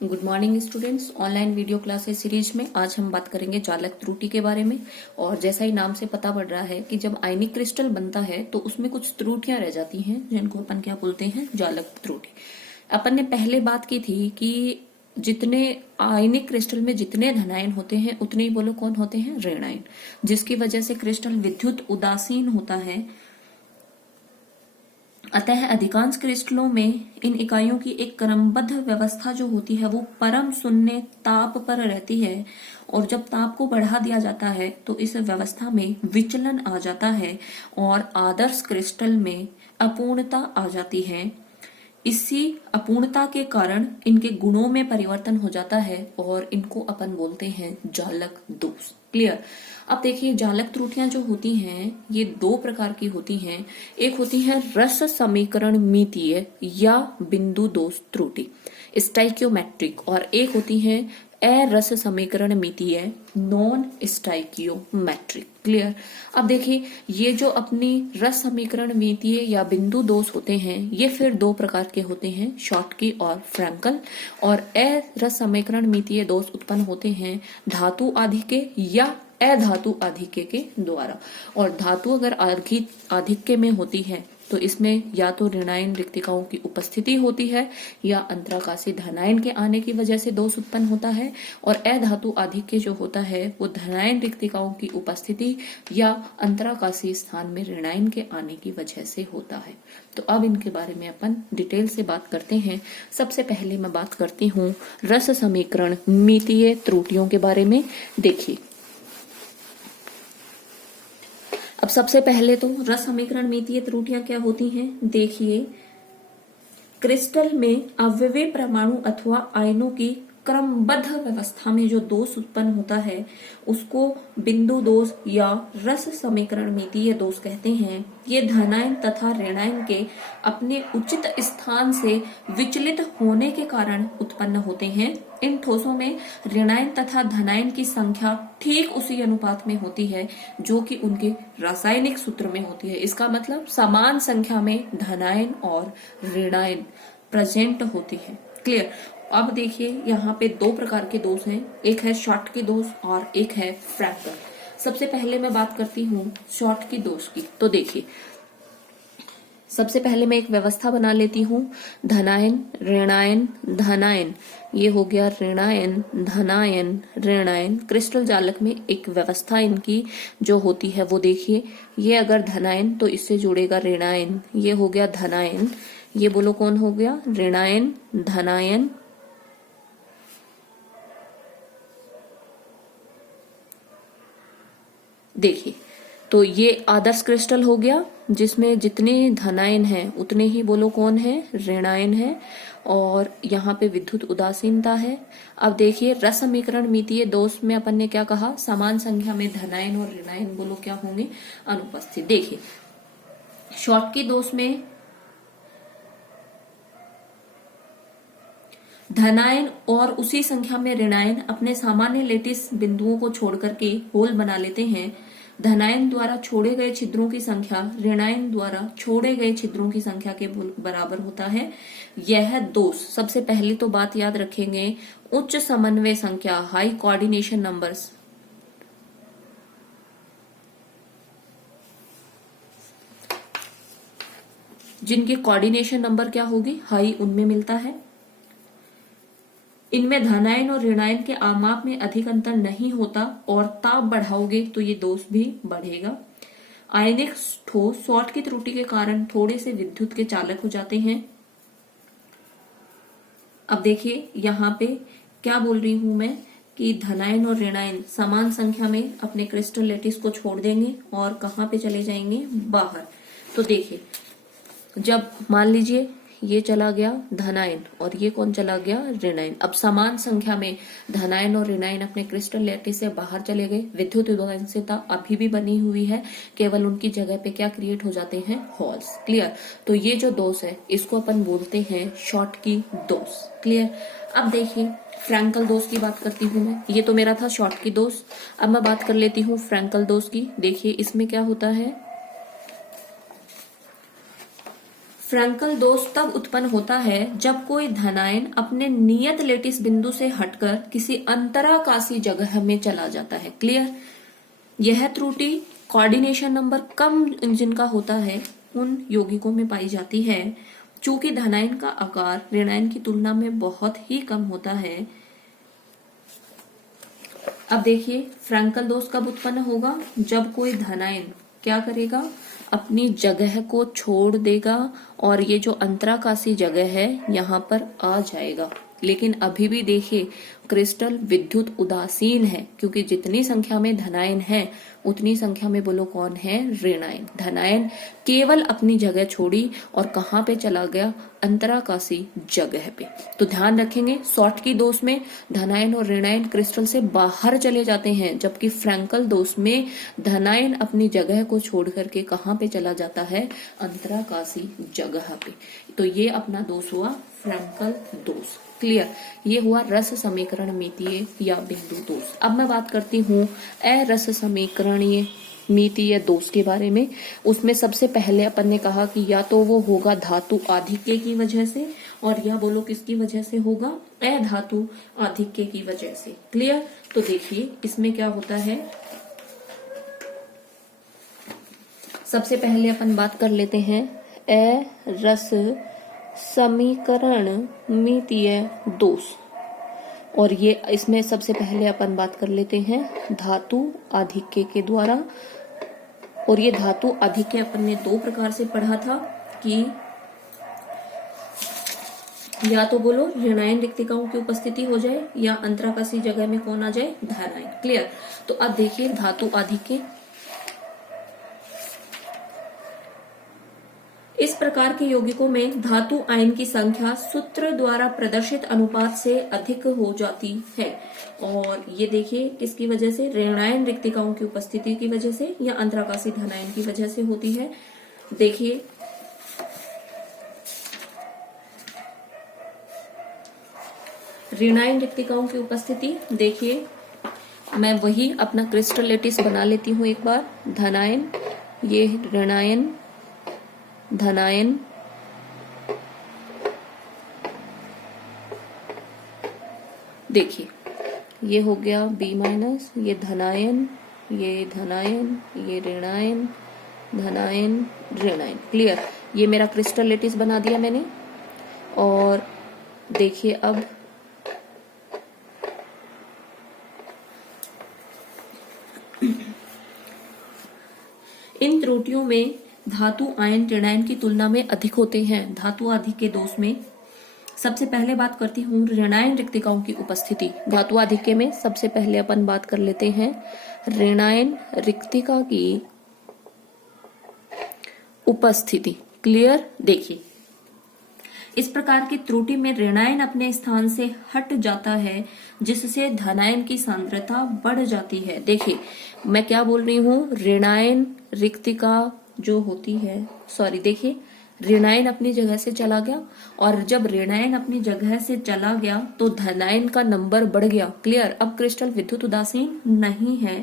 Good morning students. Online video classes series में आज हम बात करेंगे जालक त्रुटि के बारे में। और जैसा ही नाम से पता पड़ रहा है कि जब आयनिक क्रिस्टल बनता है तो उसमें कुछ त्रुटियां रह जाती हैं जिनको अपन क्या बोलते हैं, जालक त्रुटि। अपन ने पहले बात की थी कि जितने आयनिक क्रिस्टल में जितने धनायन होते हैं उतने ही बोलो कौन होते हैं, ऋणायन, जिसकी वजह से क्रिस्टल विद्युत उदासीन होता है। अतः अधिकांश क्रिस्टलों में इन इकाइयों की एक क्रमबद्ध व्यवस्था जो होती है वो परम शून्य ताप पर रहती है। और जब ताप को बढ़ा दिया जाता है तो इस व्यवस्था में विचलन आ जाता है और आदर्श क्रिस्टल में अपूर्णता आ जाती है। इसी अपूर्णता के कारण इनके गुणों में परिवर्तन हो जाता है और इनको अपन बोलते हैं जालक दोष। क्लियर। अब देखिए, जालक त्रुटियां जो होती हैं ये दो प्रकार की होती हैं। एक होती है रस समीकरण मितीय या बिंदु दोष त्रुटि, स्टाइकियोमेट्रिक, और एक होती है अरस समीकरण मितीय, नॉन स्टाइकियोमेट्रिक। क्लियर। अब देखिए, ये जो अपनी रस समीकरण मितीय या बिंदु दोष होते हैं ये फिर दो प्रकार के होते हैं, शॉर्टकी और फ्रैंकल। और अरस समीकरण मितीय दोष उत्पन्न होते हैं धातु आधिक्य या अधातु आधिक्य के द्वारा। और धातु अगर आधिक्य में होती है तो इसमें या तो ऋणायन रिक्तिकाओं की उपस्थिति होती है या अंतराकाशी धनायन के आने की वजह से दोष उत्पन्न होता है। और अधातु आधिक्य जो होता है वो धनायन रिक्तिकाओं की उपस्थिति या अंतराकाशी स्थान में ऋणायन के आने की वजह से होता है। तो अब इनके बारे में अपन डिटेल से बात करते हैं। सबसे पहले मैं बात करती हूँ रस समीकरण मितीय त्रुटियों के बारे में। देखिए, अब सबसे पहले तो रस समीकरण मितीय त्रुटियां क्या होती हैं। देखिए, क्रिस्टल में अव्यवीय परमाणु अथवा आयनों की क्रमबद्ध व्यवस्था में जो दोष उत्पन्न होता है उसको बिंदु दोष या रस समीकरण मितीय दोष कहते हैं। ये धनायन तथा ऋणायन के अपने उचित स्थान से विचलित होने के कारण उत्पन्न होते हैं। इन ठोसों में ऋणायन तथा धनायन की संख्या ठीक उसी अनुपात में होती है जो कि उनके रासायनिक सूत्र में होती है। इसका मतलब समान संख्या में धनायन और ऋणायन प्रेजेंट होती है। क्लियर। अब देखिए, यहाँ पे दो प्रकार के दोष हैं, एक है शॉर्टकी दोष और एक है फ्रैंकल। सबसे पहले मैं बात करती हूँ शॉर्टकी दोष की। तो देखिए, सबसे पहले मैं एक व्यवस्था बना लेती हूँ, धनायन ऋणायन धनायन। ये हो गया ऋणायन धनायन ऋणायन। क्रिस्टल जालक में एक व्यवस्था इनकी जो होती है वो देखिए, ये अगर धनायन तो इससे जुड़ेगा ऋणायन, ये हो गया धनायन, ये बोलो कौन हो गया, ऋणायन धनायन। देखिए, तो ये आदर्श क्रिस्टल हो गया जिसमें जितने धनायन हैं उतने ही बोलो कौन है, ऋणायन है। और यहाँ पे विद्युत उदासीनता है। अब देखिए, रस समीकरण मितीय दोष में अपन ने क्या कहा, समान संख्या में धनायन और ऋणायन बोलो क्या होंगे, अनुपस्थित। देखिए, शॉर्टकी दोष में धनायन और उसी संख्या में ऋणायन अपने सामान्य लेटिस बिंदुओं को छोड़ करके होल बना लेते हैं। धनायन द्वारा छोड़े गए छिद्रों की संख्या ऋणायन द्वारा छोड़े गए छिद्रों की संख्या के बराबर होता है। यह दोष, सबसे पहले तो बात याद रखेंगे, उच्च समन्वय संख्या, हाई कोऑर्डिनेशन नंबर्स, जिनके कोऑर्डिनेशन नंबर क्या होगी, हाई, उनमें मिलता है। इनमें धनायन और ऋणायन के आमाप में अधिक अंतर नहीं होता और ताप बढ़ाओगे तो ये दोष भी बढ़ेगा। आयनिक ठोस शॉर्ट की त्रुटि के कारण थोड़े से विद्युत के चालक हो जाते हैं। अब देखिए, यहाँ पे क्या बोल रही हूं मैं कि धनायन और ऋणायन समान संख्या में अपने क्रिस्टल लेटिस को छोड़ देंगे और कहाँ पे चले जाएंगे, बाहर। तो देखिए, जब मान लीजिए ये चला गया धनायन और ये कौन चला गया, ऋणायन। अब समान संख्या में धनायन और ऋणायन अपने क्रिस्टल लेटिस से बाहर चले गए। विद्युत उदासीनता अभी भी बनी हुई है, केवल उनकी जगह पे क्या क्रिएट हो जाते हैं, होल्स। क्लियर। तो ये जो दोष है इसको अपन बोलते हैं शॉर्टकी दोष। क्लियर। अब देखिए, फ्रैंकल दोष की बात करती हूँ मैं। ये तो मेरा था शॉर्टकी दोष। अब मैं बात कर लेती हूँ फ्रैंकल दोष की। देखिए, इसमें क्या होता है, फ्रैंकल दोष तब उत्पन्न होता है जब कोई धनायन अपने नियत लेटिस बिंदु से हटकर किसी अंतराकाशी जगह में चला जाता है। क्लियर? यह त्रुटि कोऑर्डिनेशन नंबर कम जिनका होता है उन यौगिकों में पाई जाती है। चूंकि धनायन का आकार ऋणायन की तुलना में बहुत ही कम होता है। अब देखिए फ्रैंकल दोष कब उत्पन्न होगा? जब कोई धनायन क्या करेगा? अपनी जगह को छोड़ देगा और ये जो अंतराकाशी जगह है यहाँ पर आ जाएगा। लेकिन अभी भी देखिए क्रिस्टल विद्युत उदासीन है, क्योंकि जितनी संख्या में धनायन है उतनी संख्या में बोलो कौन है? ऋणायन। धनायन केवल अपनी जगह छोड़ी और कहां पे चला गया? अंतराकाशी जगह पे। तो ध्यान रखेंगे शॉर्ट की दोष में धनायन और ऋणायन क्रिस्टल से बाहर चले जाते हैं, जबकि फ्रैंकल दोष में धनायन अपनी जगह को छोड़ करके कहां पे चला जाता है? अंतराकाशी जगह पे। तो ये अपना दोष हुआ फ्रैंकल दोष। क्लियर? ये हुआ रस समीकरण मितीय या बिंदु दोष। अब मैं बात करती हूँ अरस समीकरणीय मितीय दोष के बारे में। उसमें सबसे पहले अपन ने कहा कि या तो वो होगा धातु आधिक्य की वजह से, और या बोलो किसकी वजह से होगा? अधातु आधिक्य की वजह से। क्लियर? तो देखिए इसमें क्या होता है, सबसे पहले अपन बात कर लेते हैं अरस समीकरण मितीय दोष। और ये इसमें सबसे पहले अपन बात कर लेते हैं धातु आधिक्य के द्वारा। और ये धातु आधिक्य अपन ने दो प्रकार से पढ़ा था कि या तो बोलो ऋणायन रिक्तिकाओं की उपस्थिति हो जाए या अंतराकाशी जगह में कौन आ जाए? धनायन। क्लियर? तो अब देखिए धातु आधिक्य, इस प्रकार के यौगिकों में धातु आयन की संख्या सूत्र द्वारा प्रदर्शित अनुपात से अधिक हो जाती है। और ये देखिए किसकी वजह से? ऋणायन रिक्तिकाओं की उपस्थिति की वजह से या अंतराकाशी धनायन की वजह से होती है। देखिए ऋणायन रिक्तिकाओं की उपस्थिति, देखिए मैं वही अपना क्रिस्टल लेटिस बना लेती हूँ एक बार। धनायन, ये ऋणायन, धनायन, देखिए ये हो गया B माइनस, ये धनायन, ये धनायन, ये ऋणायन, धनायन, ऋणायन। क्लियर? ये मेरा क्रिस्टल लेटिस बना दिया मैंने। और देखिए अब इन त्रुटियों में धातु आयन ऋणायन की तुलना में अधिक होते हैं। धातु आधिक्य के दोष में सबसे पहले बात करती हूँ ऋणायन रिक्तिकाओं की उपस्थिति। धातु आधिक्य में सबसे पहले अपन बात कर लेते हैं ऋणायन रिक्तिका की उपस्थिति। क्लियर? देखिए इस प्रकार की त्रुटि में ऋणायन अपने स्थान से हट जाता है, जिससे धनायन की सांद्रता बढ़ जाती है। देखिए मैं क्या बोल रही हूँ, ऋणायन रिक्तिका जो होती है, देखिए ऋणायन अपनी जगह से चला गया, और जब ऋणायन अपनी जगह से चला गया तो धनायन का नंबर बढ़ गया। क्लियर? अब क्रिस्टल विद्युत उदासीन नहीं है।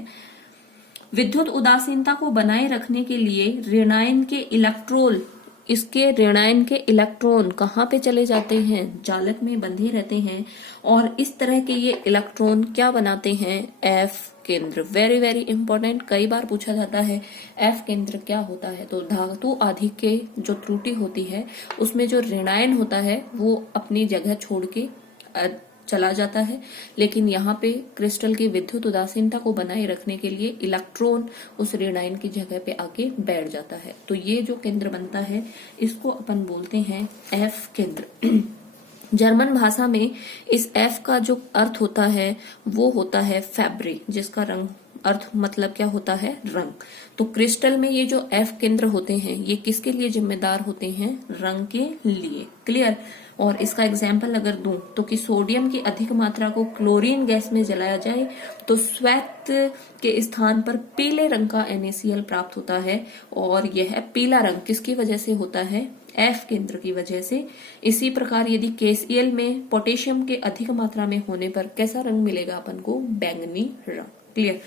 विद्युत उदासीनता को बनाए रखने के लिए ऋणायन के इलेक्ट्रोन, इसके ऋणायन के इलेक्ट्रॉन कहाँ पे चले जाते हैं? जालक में बंधे रहते हैं। और इस तरह के ये इलेक्ट्रॉन क्या बनाते हैं? एफ केंद्र। वेरी वेरी इंपॉर्टेंट, कई बार पूछा जाता है एफ केंद्र क्या होता है। तो धातु आधिक्य जो त्रुटि होती है उसमें जो ऋणायन होता है वो अपनी जगह छोड़ के चला जाता है, लेकिन यहाँ पे क्रिस्टल की विद्युत उदासीनता को बनाए रखने के लिए इलेक्ट्रॉन उस ऋणायन की जगह पे आके बैठ जाता है। तो ये जो केंद्र बनता है इसको अपन बोलते हैं एफ केंद्र। जर्मन भाषा में इस एफ का जो अर्थ होता है वो होता है फैब्रे, जिसका रंग अर्थ मतलब क्या होता है? रंग। तो क्रिस्टल में ये जो एफ केंद्र होते हैं ये किसके लिए जिम्मेदार होते हैं? रंग के लिए। क्लियर? और इसका एग्जाम्पल अगर दूं तो कि सोडियम की अधिक मात्रा को क्लोरीन गैस में जलाया जाए तो श्वेत के स्थान पर पीले रंग का NaCl प्राप्त होता है, और यह पीला रंग किसकी वजह से होता है? एफ केंद्र की वजह से। इसी प्रकार यदि KCl में पोटेशियम के अधिक मात्रा में होने पर कैसा रंग मिलेगा अपन को? बैंगनी रंग। क्लियर?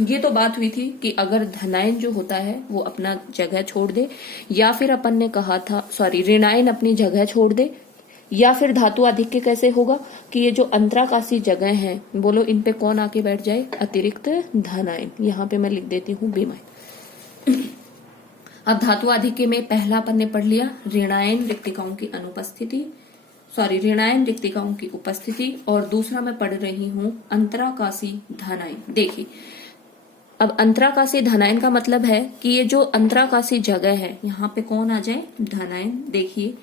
ये तो बात हुई थी कि अगर धनायन जो होता है वो अपना जगह छोड़ दे, या फिर अपन ने कहा था ऋणायन अपनी जगह छोड़ दे, या फिर धातु आधिक्य कैसे होगा कि ये जो अंतराकाशी जगह है, बोलो इन पे कौन आके बैठ जाए, अतिरिक्त धनायन। यहाँ पे मैं लिख देती हूँ बेमायन। अब धातु आधिक्य में पहला अपन ने पढ़ लिया ऋणायन रिक्तिकाओं की अनुपस्थिति, ऋणायन रिक्तिकाओं की उपस्थिति, और दूसरा मैं पढ़ रही हूं अंतराकाशी धनायन। देखिए अब अंतराकाशी धनायन का मतलब है कि ये जो अंतराकाशी जगह है यहाँ पे कौन आ जाए, धनायन। देखिए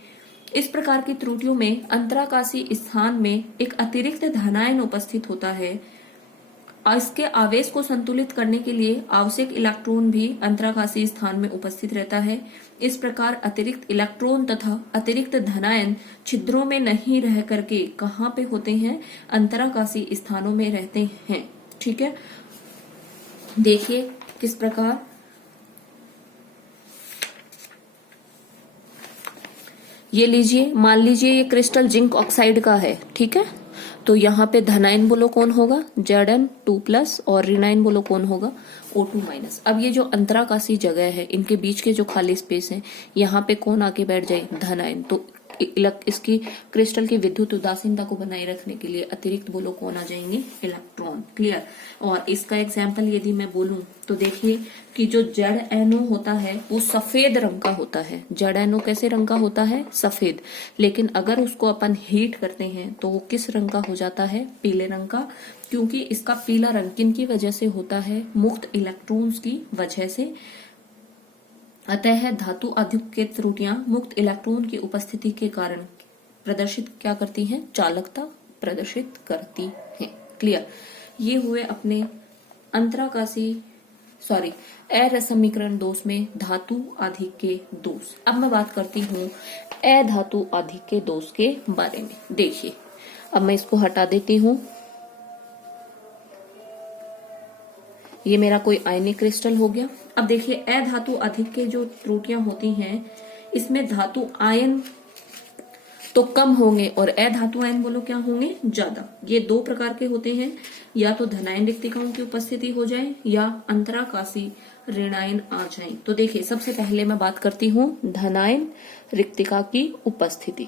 इस प्रकार की त्रुटियों में अंतराकाशी स्थान में एक अतिरिक्त धनायन उपस्थित होता है। इसके आवेश को संतुलित करने के लिए आवश्यक इलेक्ट्रॉन भी अंतराकाशी स्थान में उपस्थित रहता है। इस प्रकार अतिरिक्त इलेक्ट्रॉन तथा अतिरिक्त धनायन छिद्रों में नहीं रह करके कहाँ पे होते हैं, अंतराकाशी स्थानों में रहते हैं। ठीक है, देखिए किस प्रकार, ये लीजिए, मान लीजिए ये क्रिस्टल जिंक ऑक्साइड का है। ठीक है, तो यहाँ पे धनायन बोलो कौन होगा, Zn2+, और ऋणायन बोलो कौन होगा, O2-। अब ये जो अंतराकाशी जगह है, इनके बीच के जो खाली स्पेस है, यहाँ पे कौन आके बैठ जाए, धनायन। तो इसकी क्रिस्टल की विद्युत उदासीनता को बनाए रखने के लिए अतिरिक्त बोलो कौन आ जाएंगे, इलेक्ट्रॉन। क्लियर। और इसका एग्जाम्पल यदि मैं बोलूं तो देखिए कि जो ZnO होता है वो सफेद रंग का होता है। ZnO कैसे रंग का होता है, सफेद। लेकिन अगर उसको अपन हीट करते हैं तो वो किस रंग का हो जाता है, पीले रंग का। क्योंकि इसका पीला रंग किन की वजह से होता है, मुक्त इलेक्ट्रॉन्स की वजह से। अतः धातु आधिक्य त्रुटियां मुक्त इलेक्ट्रॉन की उपस्थिति के कारण प्रदर्शित क्या करती हैं, चालकता प्रदर्शित करती हैं। क्लियर। ये हुए अपने अंतराकाशी असमीकरण दोष में धातु आधिक्य दोष। अब मैं बात करती हूँ अधातु आधिक्य दोष के बारे में। देखिए अब मैं इसको हटा देती हूँ। ये मेरा कोई आयनिक क्रिस्टल हो गया। अब देखिए अधातु आधिक्य जो त्रुटियां होती हैं, इसमें धातु आयन तो कम होंगे और अधातु आयन बोलो क्या होंगे, ज्यादा। ये दो प्रकार के होते हैं, या तो धनायन रिक्तिकाओं की उपस्थिति हो जाए या अंतराकाशी ऋणायन आ जाए। तो देखिए सबसे पहले मैं बात करती हूँ धनायन रिक्तिका की उपस्थिति।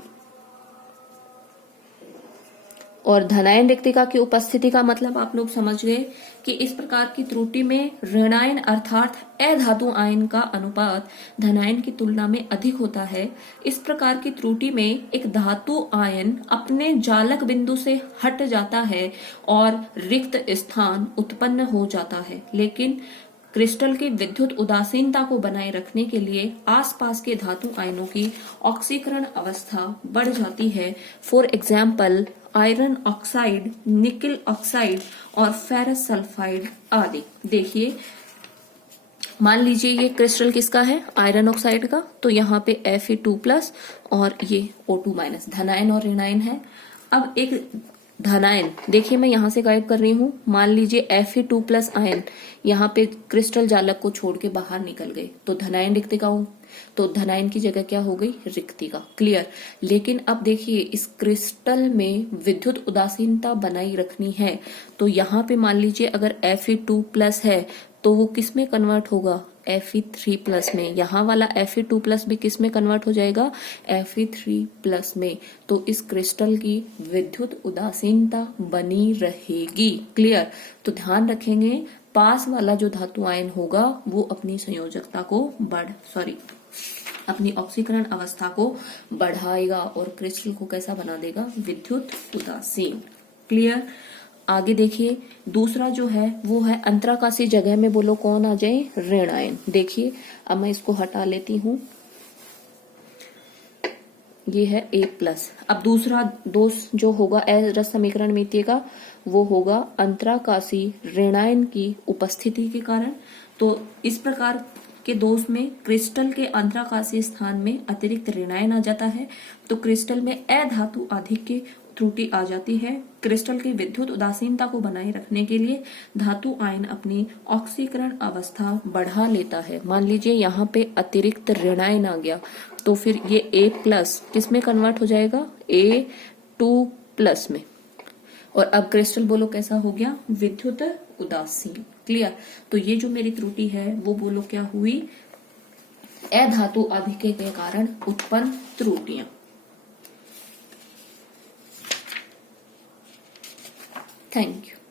और धनायन रिक्तिका की उपस्थिति का मतलब आप लोग समझ गए कि इस प्रकार की त्रुटि में ऋणायन अर्थात अधातु आयन का अनुपात धनायन की तुलना में अधिक होता है। इस प्रकार की त्रुटि में एक धातु आयन अपने जालक बिंदु से हट जाता है और रिक्त स्थान उत्पन्न हो जाता है। लेकिन क्रिस्टल की विद्युत उदासीनता को बनाए रखने के लिए आसपास के धातु आयनों की ऑक्सीकरण अवस्था बढ़ जाती है। फॉर एग्जाम्पल आयरन ऑक्साइड, निकल ऑक्साइड और फेरस सल्फाइड आदि। देखिए मान लीजिए ये क्रिस्टल किसका है, आयरन ऑक्साइड का। तो यहाँ पे Fe2+ और ये O2- धनायन और ऋणायन है। अब एक धनायन देखिए मैं यहां से गायब कर रही हूं। मान लीजिए Fe2+ आयन यहाँ पे क्रिस्टल जालक को छोड़ के बाहर निकल गए, तो धनायन रिक्तिकाओं, तो धनायन की जगह क्या हो गई, रिक्तिका। क्लियर। लेकिन अब देखिए इस क्रिस्टल में विद्युत उदासीनता बनाई रखनी है, तो यहाँ पे मान लीजिए अगर Fe2+ है तो वो किस में कन्वर्ट होगा, Fe3+ में। यहाँ वाला Fe2+ भी किस में कन्वर्ट हो जाएगा, Fe3+ में। तो इस क्रिस्टल की विद्युत उदासीनता बनी रहेगी। क्लियर। तो ध्यान रखेंगे पास वाला जो धातु आयन होगा वो अपनी संयोजकता को अपनी ऑक्सीकरण अवस्था को बढ़ाएगा और क्रिस्टल को कैसा बना देगा, विद्युत उदासीन। क्लियर। आगे देखिए दूसरा जो है वो है अंतराकाशी जगह में बोलो कौन आ जाए, ऋणायन। देखिए अब मैं इसको हटा लेती हूं, ये है A+। अब दूसरा दोष जो होगा रस समीकरण मितीय का वो होगा अंतराकाशी ऋणायन की उपस्थिति के कारण। तो इस प्रकार के दोष में क्रिस्टल के अंतराकाशी स्थान में अतिरिक्त ऋणायन आ जाता है, तो क्रिस्टल में अधातु आधिक्य त्रुटि आ जाती है। क्रिस्टल की विद्युत उदासीनता को बनाए रखने के लिए धातु आयन अपनी ऑक्सीकरण अवस्था बढ़ा लेता है। मान लीजिए यहाँ पे अतिरिक्त ऋणायन आ गया, तो फिर ये A+ किस में कन्वर्ट हो जाएगा, A2+ में। और अब क्रिस्टल बोलो कैसा हो गया, विद्युत उदासीन। क्लियर। तो ये जो मेरी त्रुटि है वो बोलो क्या हुई, अधातु अधिके के कारण उत्पन्न त्रुटियां। Thank you.